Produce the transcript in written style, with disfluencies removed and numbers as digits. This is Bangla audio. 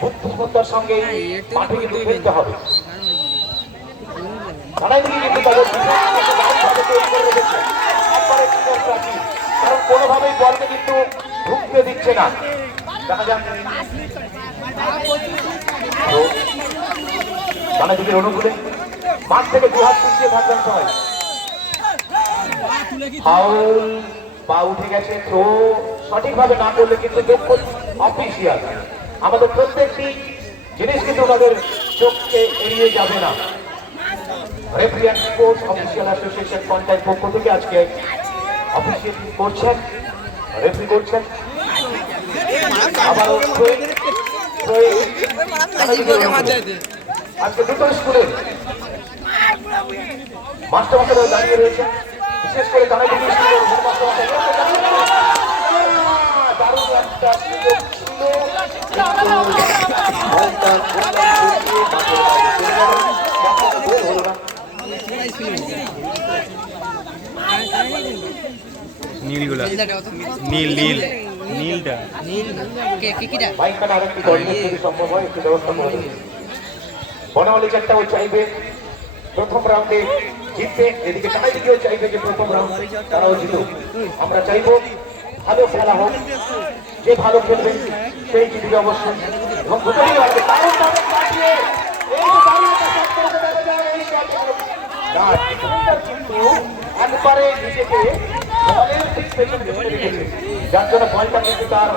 বুদ্ধিমত্তার সঙ্গে মাঠে কিন্তু খেলতে হবে। তারাই কিন্তু তাদের কারণ কোনোভাবেই বলকে কিন্তু ঢুকতে দিচ্ছে না। দেখা যাক দিকের অনুকূলে মাঠ থেকে দু হাত পিছিয়ে থাকবেন সবাই। ফাউল পা উঠে গেছে, থ্রো সঠিকভাবে না করলে কিন্তু দক্ষ অফিসিয়াল আমাদের প্রত্যেকটি জিনিস কিন্তু তাদের চোখকে এড়িয়ে যাবে না। Referee and sports official association panchayat পক্ষ থেকে আজকে অফিসিয়াল করছেন, রেফারি করছেন। আবারও আজকে দুটো স্কুলের মাস্টারমশাইরা দাঁড়িয়ে রয়েছেন, বিশেষ করে দাঁড়িয়ে দারুণ একটা সুযোগ ছিল। নীলগুলা নীল নীল নীলটা সম্ভব হয় একটু ব্যবস্থা করে দেবে। বনাওয়ালি চারটাও চাইবে প্রথম রাউন্ডে জিতবে, এদিকে টাই দিকেও চাইবে যে প্রথম রাউন্ড তারাও জিতুক। আমরা চাইবো ভালো খেলা হোক, যে ভালো খেলবে সেই জিতবে অবশ্যই। এবং দুটোই আছে একবারে নিজেকে যার জন্য বলটা কিন্তু তার